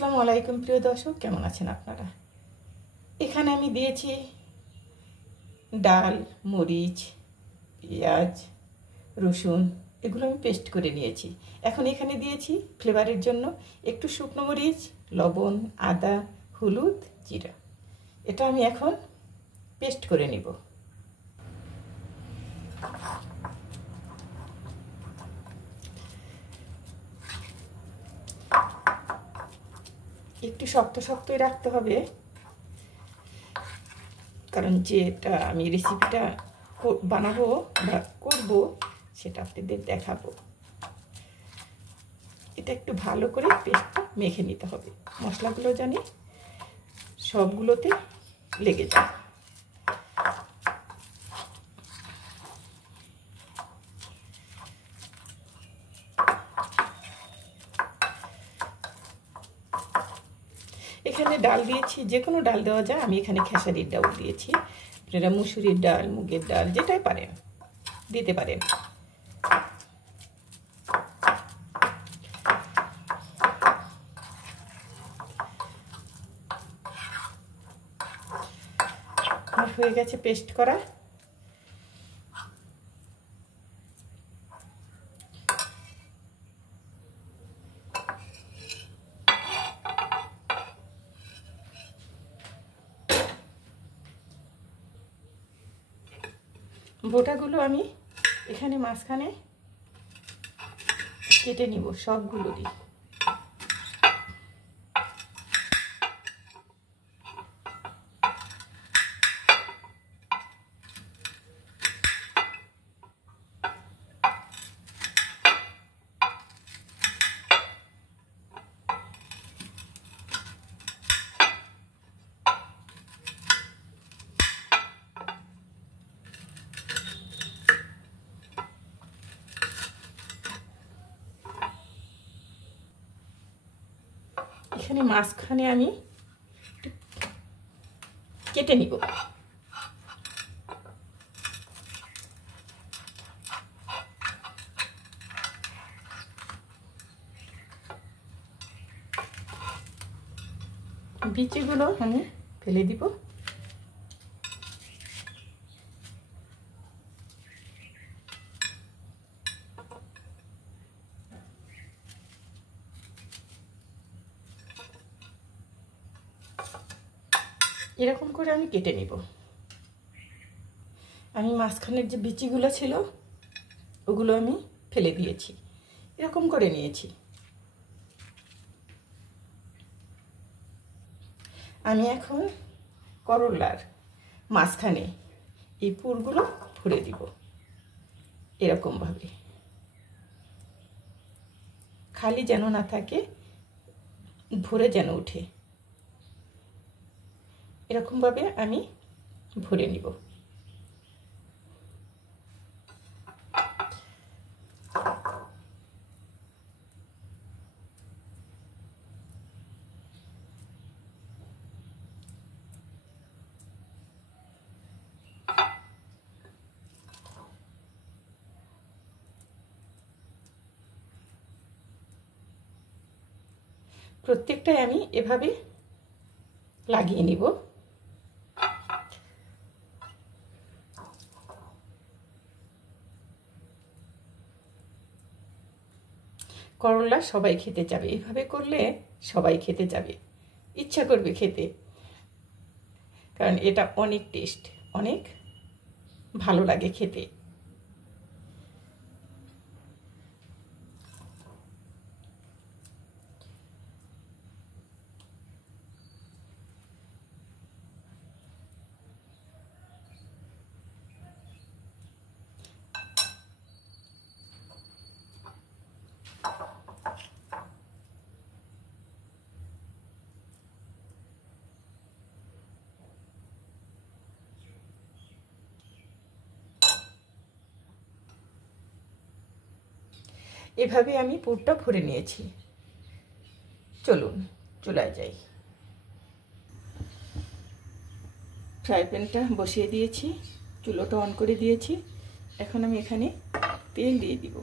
আসসালামু আলাইকুম প্রিয় দর্শক, কেমন আছেন আপনারা? এখানে আমি দিয়েছি ডাল, মরিচ, পেঁয়াজ, রসুন, এগুলো আমি পেস্ট করে নিয়েছি। এখন এখানে দিয়েছি ফ্লেভারের জন্য একটু শুকনো মরিচ, লবণ, আদা, হলুদ, জিরা। এটা আমি এখন পেস্ট করে নিব। একটু শক্ত শক্তই রাখতে হবে, কারণ যেটা আমি রেসিপিটা বানাবো বা করবো সেটা আপনাদের দেখাবো। এটা একটু ভালো করে পেস্টটা মেখে নিতে হবে, মশলাগুলো জানি সবগুলোতে লেগে যায়। এখানে ডাল দিয়েছি, যে কোনো ডাল দেওয়া যায়। আমি এখানে খেসারির ডাল দিয়েছি, আপনারা মুসুরির ডাল, মুগের ডাল যেটাই পারেন দিতে পারেন। হয়ে গেছে পেস্ট করা। বোটাগুলো আমি এখানে মাঝখানে কেটে নিব সবগুলোরই। এখানে মাঝখানে আমি কেটে নিব। বিচিগুলো আমি ফেলে দিব। এরকম করে আমি কেটে নিব। আমি মাঝখানের যে বিচিগুলো ছিল ওগুলো আমি ফেলে দিয়েছি, এরকম করে নিয়েছি। আমি এখন করলার মাঝখানে এই পুরগুলো ভরে দিব এরকমভাবে, খালি যেন না থাকে, ভরে যেন উঠে, এরকমভাবে আমি ভরে নিব। প্রত্যেকটাই আমি এভাবে লাগিয়ে নিব। করলা সবাই খেতে যাবে, এভাবে করলে সবাই খেতে যাবে, ইচ্ছা করবে খেতে, কারণ এটা অনেক টেস্ট, অনেক ভালো লাগে খেতে। এভাবে আমি পুরটা ভরে নিয়েছি। চলুন চুলায় যাই। ফ্রাই প্যানটা বসিয়ে দিয়েছি, চুলোটা অন করে দিয়েছি। এখন আমি এখানে তেল দিয়ে দিব।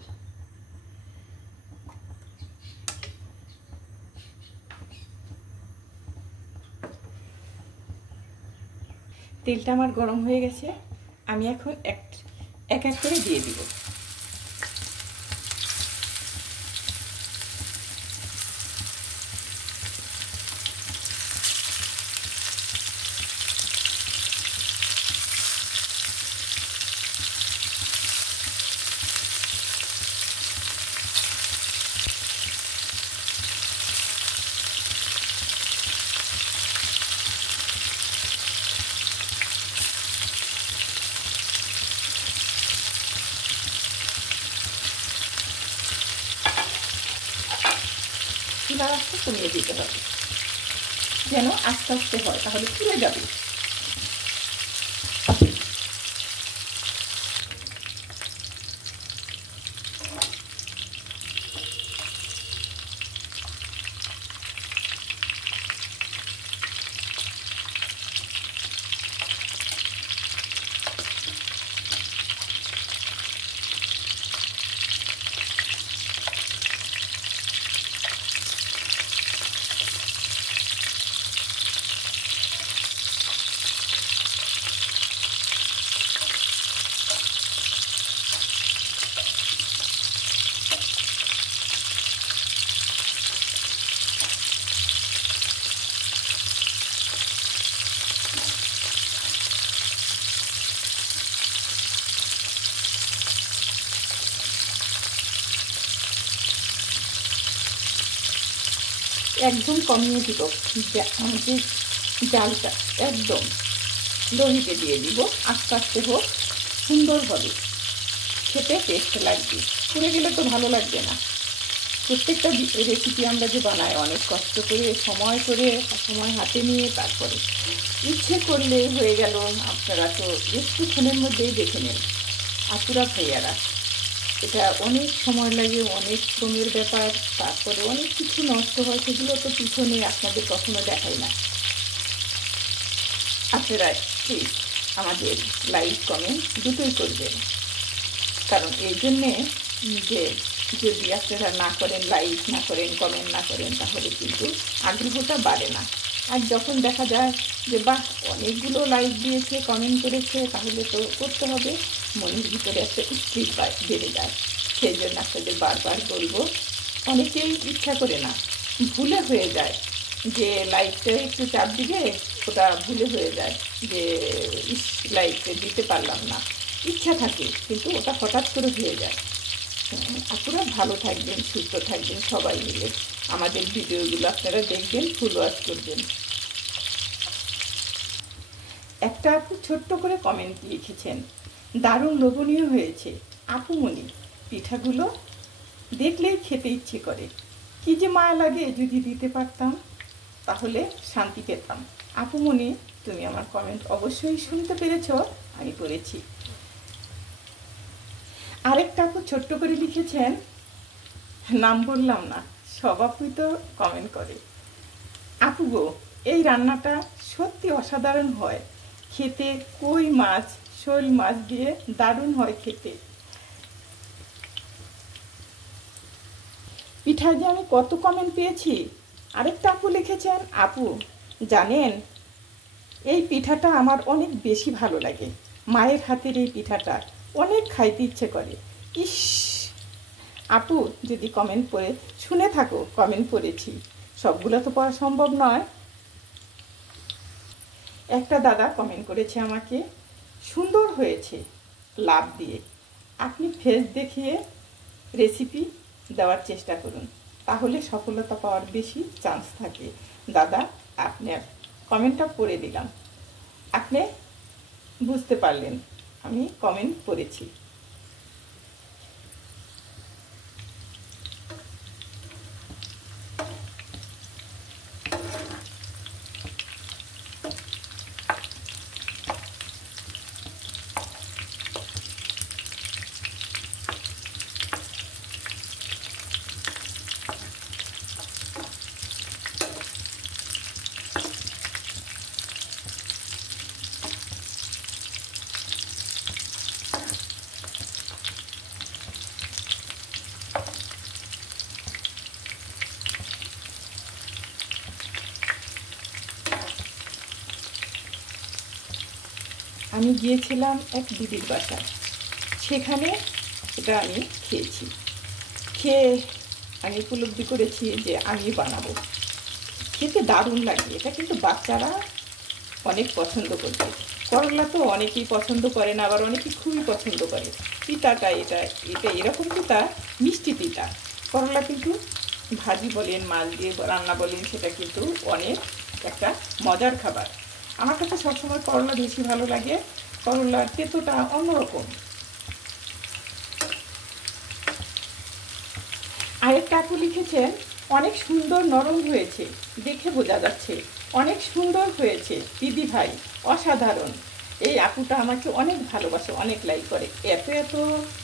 তেলটা আমার গরম হয়ে গেছে, আমি এখন এক এক করে দিয়ে দিব। চুলার আঁচটা কমিয়ে দিতে হবে, যেন আস্তে আস্তে হয়, তাহলে পুড়ে যাবে। একদম কমিয়ে দিব, আমাদের জালটা একদম দহিতে দিয়ে দিব, আস্তে আস্তে হোক, সুন্দর হবে, খেতে টেস্ট লাগবে। পুড়ে গেলে তো ভালো লাগবে না। প্রত্যেকটা রেসিপি আমরা যে বানাই অনেক কষ্ট করে, সময় হাতে নিয়ে, তারপরে ইচ্ছে করলে হয়ে গেল। আপনারা তো একটুক্ষণের মধ্যেই দেখে নেন আপুরা ভাইয়ারা, এটা অনেক সময় লাগে, অনেক শ্রমের ব্যাপার, তারপরে অনেক কিছু নষ্ট হয়, সেগুলো তো পিছনে আপনাদের কখনো দেখাই না। আপনারা প্লিজ আমাদের লাইক কমেন্ট দুটোই করবেন, কারণ এই জন্যে যে যদি আপনারা না করেন, লাইক না করেন, কমেন্ট না করেন, তাহলে কিন্তু আগ্রহটা বাড়ে না। আর যখন দেখা যায় যে বাহ অনেকগুলো লাইক দিয়েছে, কমেন্ট করেছে, তাহলে তো করতে হবে, মনের ভিতরে একটা স্পিরিট বেড়ে যায়। সেই জন্য আপনাদের বারবার বলবো, অনেকেই ইচ্ছা করে না, ভুলে হয়ে যায়, যে লাইকটা একটু চাপ দিলে ওটা ভুলে হয়ে যায়, যে লাইকটা দিতে পারলাম না, ইচ্ছা থাকে কিন্তু ওটা হঠাৎ করে হয়ে যায়। আপনারা ভালো থাকবেন, সুস্থ থাকবেন, সবাই মিলে আমাদের ভিডিওগুলো আপনারা দেখবেন, ফুল ওয়াচ করবেন। একটা আপু ছোট্ট করে কমেন্ট লিখেছেন, দারুণ লোভনীয় হয়েছে আপুমণি, পিঠাগুলো দেখলেই খেতে ইচ্ছে করে, কি যে মায়া লাগে, যদি দিতে পারতাম তাহলে শান্তি পেতাম। আপুমণি, তুমি আমার কমেন্ট অবশ্যই শুনতে পেরেছ, আমি পড়েছি। আরেকটা আপু ছোট্ট করে লিখেছেন, নাম বললাম না, সব আপুই তো কমেন্ট করে, আপু গো এই রান্নাটা সত্যি অসাধারণ হয় খেতে, কই মাছ, শোল মাছ দিয়ে দারুণ হয় খেতে। পিঠা যে আমি কত কমেন্ট পেয়েছি। আরেকটা আপু লিখেছেন, আপু জানেন এই পিঠাটা আমার অনেক বেশি ভালো লাগে, মায়ের হাতের এই পিঠাটা অনেক খাইতে ইচ্ছে করে। ইস, আপু যদি কমেন্ট পড়ে শুনে থাকো, কমেন্ট পড়েছি, সবগুলো তো পড়া সম্ভব নয়। একটা দাদা কমেন্ট করেছে আমাকে, সুন্দর হয়েছে লাভ দিয়ে, আপনি ফেস দেখিয়ে রেসিপি দেওয়ার চেষ্টা করুন, তাহলে সফলতা পাওয়ার বেশি চান্স থাকে। দাদা আপনার কমেন্টটা পড়ে দিলাম, আপনি বুঝতে পারলেন আমি কমেন্ট পড়েছি। আমি গিয়েছিলাম এক দিদির বাসায়, সেখানে এটা আমি খেয়েছি। খেয়ে আমি উপলব্ধি করেছি যে আমি বানাবো। খেতে দারুণ লাগে। এটা কিন্তু বাচ্চারা অনেক পছন্দ করবে। করলা তো অনেকেই পছন্দ করে না, আবার অনেকেই খুবই পছন্দ করে। তিতাটা এটা এটা এরকম তিতা, মিষ্টি তিতা। করলা কিন্তু ভাজি বলেন, মাছ দিয়ে রান্না বলেন, সেটা কিন্তু অনেক একটা মজার খাবার। আমার কাছে সবসময় করলা বেশি ভালো লাগে। করলার তেতোটা অন্যরকম। আরেকটা আপু লিখেছেন, অনেক সুন্দর নরম হয়েছে, দেখে বোঝা যাচ্ছে অনেক সুন্দর হয়েছে দিদি ভাই, অসাধারণ। এই আপুটা আমাকে অনেক ভালোবাসে, অনেক লাইক করে। এত এত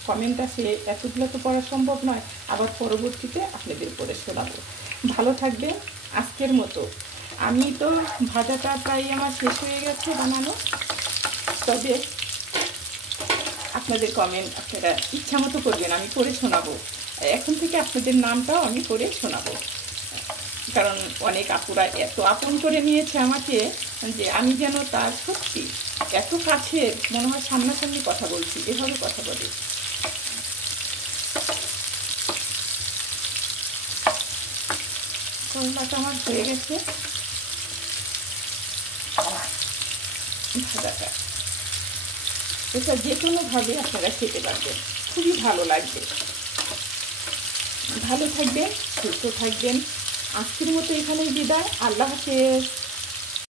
কমেন্ট আছে, এতগুলো তো পড়া সম্ভব নয়। আবার পরবর্তীতে আপনাদের পড়ে শোনাবো। ভালো থাকবেন। আজকের মতো আমি তো ভাজাটা প্রায় আমার শেষ হয়ে গেছে বানানো, তবে আপনাদের কমেন্ট আপনারা ইচ্ছা মতো করবেন, আমি করে শোনাবো। এখন থেকে আপনাদের নামটাও আমি করে শোনাবো, কারণ অনেক আপুরা এত আপন করে নিয়েছে আমাকে যে আমি যেন তার সত্যি এত কাছে মনে হয় সামনাসামনি কথা বলছি, এভাবে কথা বলি। করলাটা আমার হয়ে গেছে ভাজাটা। এটা যে কোনোভাবে আপনারা খেতে পারবেন, খুবই ভালো লাগবে। ভালো থাকবেন, সুস্থ থাকবেন। আজকের মতো এখানেই বিদায়। আল্লাহ হাফেজ।